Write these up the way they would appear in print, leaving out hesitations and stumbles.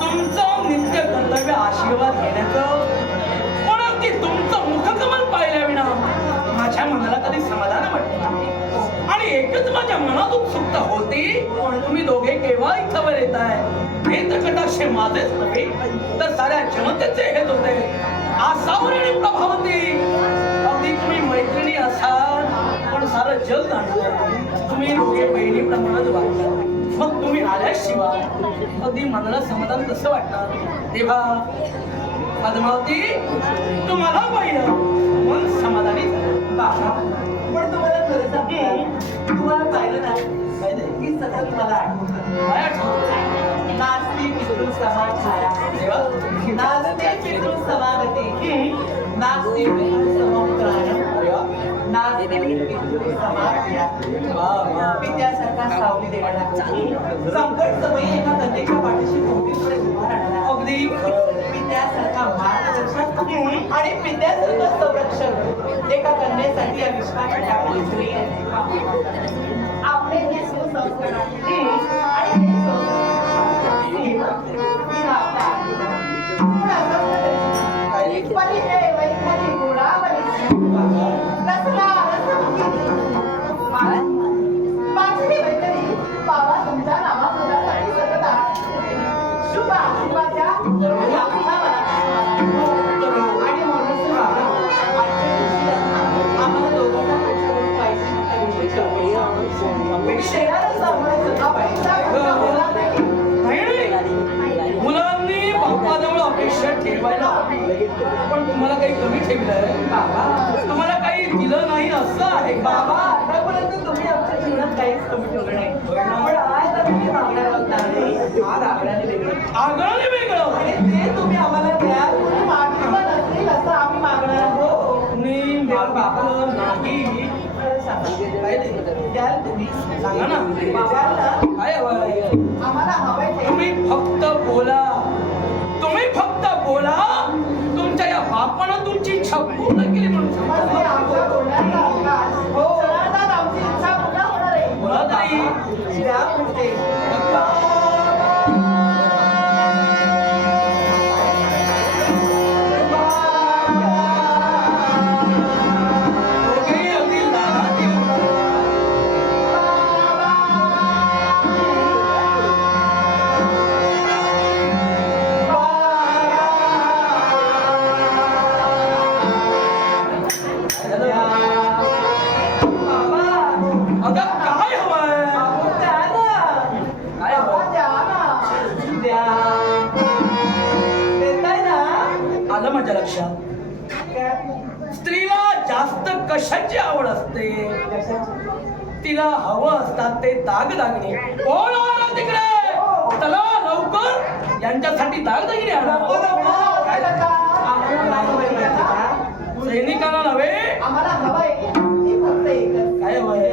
तुमचं नित्य कर्तव्य आशीर्वाद घेण्याचं, पण अगदी तुमचं मुखकमल पाहिल्याविना माझ्या मनाला कधी समाधान वाटत नाही. आणि एकच माझ्या मनात उत्सुकता होती, तुम्ही दोघे केव्हा इथं येताय. हे तर कटाक्षे माझेच नव्हे तर साऱ्या जनतेचे हेच होते. आसावरी आणि प्रभावती, अगदी तुम्ही मैत्रिणी असाल पण सारं जग जाणतं. तुम्ही दोघे बहिणीप्रमाणेच वागता. मग तुम्ही आल्याशिवाय अगदी मनाला समाधान कसं वाटणार. तेव्हा पद्मावती, तुम्हाला पाहिलं मन समाधानी झालं. बाबा, पण तुम्हाला खरं सांगू, तुम्हाला पाहिलं ना की सतत मला आठवतं. नास्ती पितृ समाछाया, नास्ती पितृ समागती, नास्ती पितृ समोत्राणं, नास्ती पितृ समाप्त्या. विद्यासारखा सावली देणारा, संकट समयी एका कन्येच्या पाठीशी मोठीपणे उभा राहणारा, अगदी विद्यासारखा मार्गदर्शक आणि विद्यासारखं संरक्षक एका कन्येसाठी या विश्वाची टाकली स्त्री आहे. आपले हे सुसंस्कार आणि हे मुलांनी बाप्पाजवळ अपेक्षा ठेवायला हवी, पण तुम्हाला काही कमी ठेवलंय. बाबा, तुम्हाला काही दिलं नाही असं आहे. बाबा, आतापर्यंत तुम्ही आमच्या जीवनात काहीच कमी ठेवलं नाही, पण आज तुम्ही मागण्या लावणार नाही. आज आग्रहाने वेगळं, आगळाने वेगळं, आणि ते तुम्ही आम्हाला द्याल. तुम्ही मागितलं नसेल असं आम्ही मागणार आहोत. तुम्ही मागितलं नाही. काय द्याल तुम्ही? सांगा ना बाबांना काय हवंय. आम्हाला हवंय ते. तुम्ही फक्त बोला, तुम्ही फक्त बोला. तुमच्या या बापानं तुमची इच्छा पूर्ण केली म्हणून मग हे आमच्या बोलण्याचा अवकाश. हो, सणादात आमची इच्छा पूर्ण होणार आहे. बोला तरी. द्या पुढचे. माझ्या लक्षात स्त्रीला जास्त कशाची आवड असते. तिला हवं असतात ते दागदागिने. कोण आला तिकडे, चला लवकर यांच्यासाठी दागदागिने आणा. सैनिकांना नव्हे, आम्हाला हवंय फक्त एकच. काय हवंय.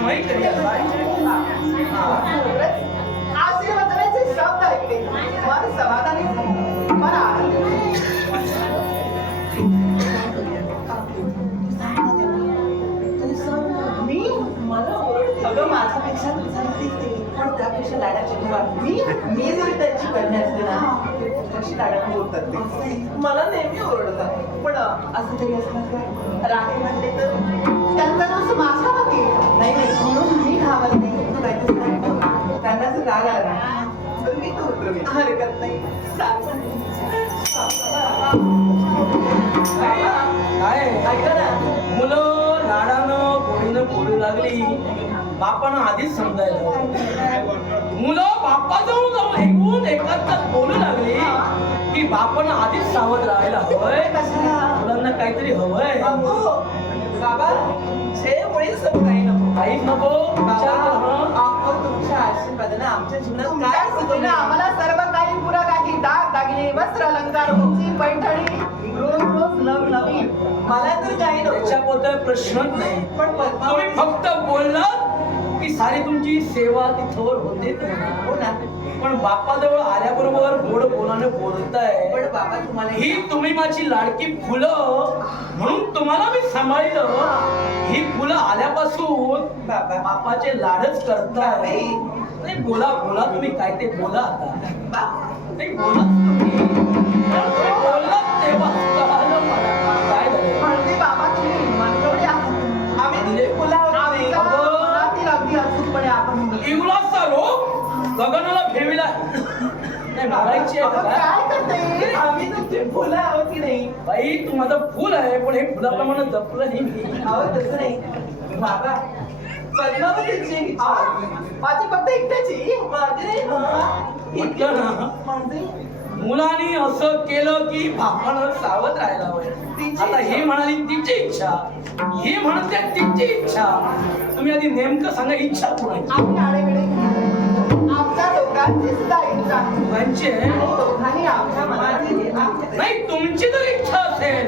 कामही करी आशीर्वादाचे शब्द ऐकले मन समाधानी झाले, मन आनंदी मी मला अगं माझ्यापेक्षा तुझा पण त्यापेक्षा लाडाची मी जरी त्यांची कन्या असते ना कशी लाडाची बोलतात ते मला नेहमी ओरडतात. पण असं तरी असणार रागे म्हणले तर त्यांचा दोष माझ्या मागे नाही म्हणून मी घाबरते. तू काहीतरी सांगतो त्यांना जर राग आला ना तर मी तो उतरवेन. हरकत नाही काय ऐका ना मुलं लाडानं गोडीनं बोलू लागली. बापानं आधीच समजायला हवं. मुलं बापाजवळ जाऊन ऐकून एकाच बोलू लागली की बापानं आधीच सावध राहायला हवंय. मुलांना काहीतरी हवंय. बाबा जे मुळीच नको काही नको काहीच नको विचार कर हं. आपण तुमच्या आशीर्वादाने आमच्या जीवनात काय सुचवलं आम्हाला सर्व काही पुरा काही दाग दागिने वस्त्र अलंकार उंची पैठणी रोज रोज नवनवीन मला तर काही नको त्याच्याबद्दल प्रश्नच नाही. पण तुम्ही पद्मावती फक्त बोललात की सारी तुमची सेवा तिथवर होते. हो ना पण बापाजवळ आल्याबरोबर गोड बोलानं बोलताय. पण बाबा तुम्हाला ही तुम्ही माझी लाडकी फुलं म्हणून तुम्हाला मी सांभाळलं. ही फुलं आल्यापासून बाबा बापाचे लाडच करताय. बाई. नाही बोला बोला तुम्ही काय ते बोला आता. नाही बोला तुम्ही बोललात तेव्हा कळालं मला काय झालं. म्हणजे बाबा तुम्ही मनगवडे आहात. आम्ही तुमची फुलं आमच्या मनातील अगदी अचूकपणे आपण इवलाचा रोग गगनाला फेविला. नाही मारायची आहे अगं, का? काय करते आम्ही तुमची फुलं आहोत की नाही बाई तू माझं फुल आहे पण हे फुलाप्रमाणे जपलं नाही मी. अहो तसं नाही बाबा पद्मावतीची इच्छा होती. माझी फक्त एकट्याची माझी नाही म्हटलं ना माझी मुलांनी असं केलं की बापानं सावध राहायला हवं. आता ही म्हणाली तिची इच्छा, ही म्हणते तिची इच्छा. तुम्ही आधी नेमकं सांगा इच्छा कोणाची. आम्ही आडेकडे आमच्या दोघांची सुद्धा इच्छा कोणाची आहे? दोघांनी आमच्या मनाची नाही तुमची जर इच्छा असेल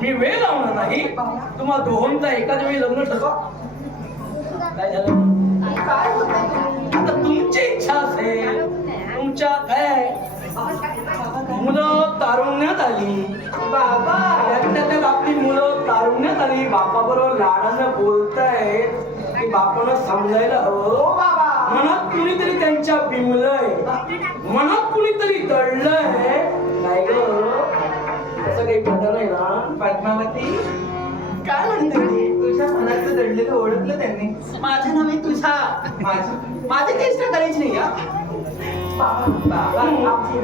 मी वेळ लावणार नाही. तुम्हाला दोहोंचा एकाच वेळी लग्न ठरवा. काय झालं काय होतंय तुम्ही? आता तुमची इच्छा असेल तुमच्या काय मुलं तारुण्यात आली. बाबा त्यात आपली मुलं तारुण्यात आली. बापाबरोबर लाडानं बोलतायत की बापानं समजायला हवं. हो बाबा मनात कुणीतरी त्यांच्या बिमलंय, मनात कुणीतरी दडलंय. काय ग तसं काही पता नाही ना. पद्मावती काय म्हणते ती? तुझ्या मनातलं दडलेलं ओळखलं त्यांनी. माझ्या नव्हे तुझ्या माझी चेष्टा करायची नाही हा. बाबा आमची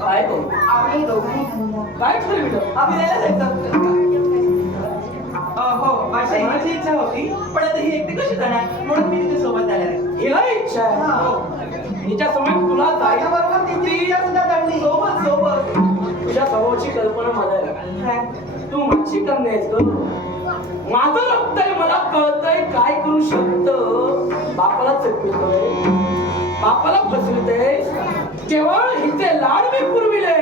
काय गं? आम्ही दोघी काय ठरविलं? आम्ही जायला जायचं. हो माझी इच्छा होती पण आता ही एकटी कशी जाणार म्हणून मी तिथे सोबत जाणार आहे. हिला इच्छा आहे. हिच्या समोर तुला जायचं बरोबर तिची इच्छा सुद्धा दडली सोबत सोबत. तुझ्या स्वभावाची कल्पना मला लागली. तू माझी कन्या आहेस ग. माझं रक्त आहे मला कळतंय काय करू शकतं. बापाला चकवितोय, बापाला फसवितोय. केवळ हिचे लाड मी पुरविले.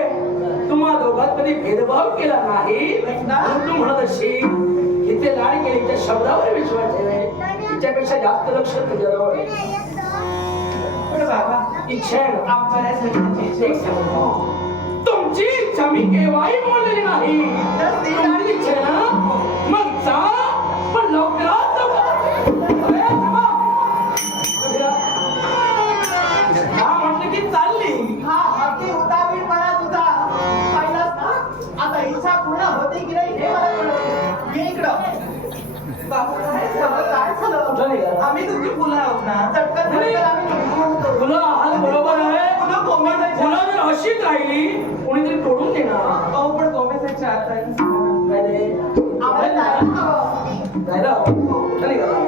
तुम्हा दोघात कधी भेदभाव केला नाही. तू म्हणत अशी हिचे लाड केले त्या शब्दावर विश्वास ठेवे. तिच्यापेक्षा जास्त लक्ष तुझ्याजवळ आहे. पण बाबा इच्छा आहे ना आमच्या सगळ्यांची एक सांगतो. तुमची इच्छा मी केव्हाही बोललेली नाही. तुमची इच्छा आहे ना मग जा पण लवकरात म्हटलं की चालली. हा अगदी उतावीळपणा तुझा पाहिलास ना. आता इच्छा पूर्ण होते की नाही हे मला कळलं. ये इकडं. बाबा काय झालं कुठं निघाला? आम्ही तुमची फुलं आहोत ना चटकन चटकन आम्ही निघून होतो. तुला आज बरोबर आहे. फुलं कोमेजायची. तुला जर अशीच राहिली कोणीतरी तोडून देणार. अहो पण कोमेजायची आता काय रे? आम्हाला जायला हवं. जायला हवं. कुठं निघाला?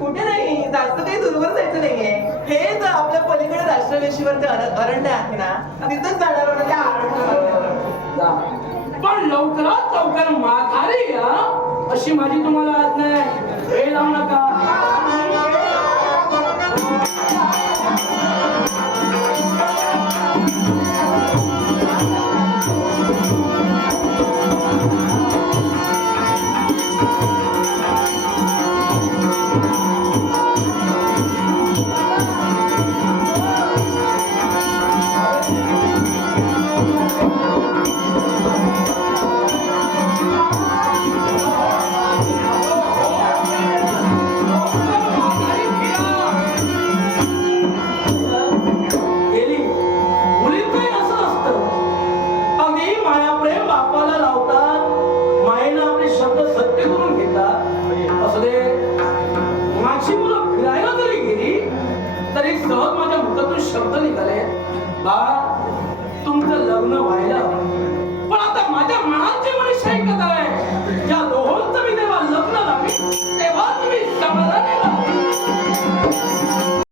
कुठे नाही जास्त काही दूरवर जायचं नाहीये. हे तर आपल्या पलीकडे राष्ट्रवेशीवर ते अरण्य आहे ना तिथंच जाणार होतं त्या अरण्यावर. जा. पण लवकरात लवकर माघारी या अशी माझी तुम्हाला आज्ञा आहे. वेळ लावू नका. गेली. मुलींचंही असं असतं. अगदी मायाप्रेम बापाला लावतात, मायेनं आपले शब्द सत्य करून घेतात. असू दे, माझी मुलं फिरायला जरी गेली तरी सहज माझ्या मुखातून शब्द निघाले, बा तुमचं लग्न व्हायला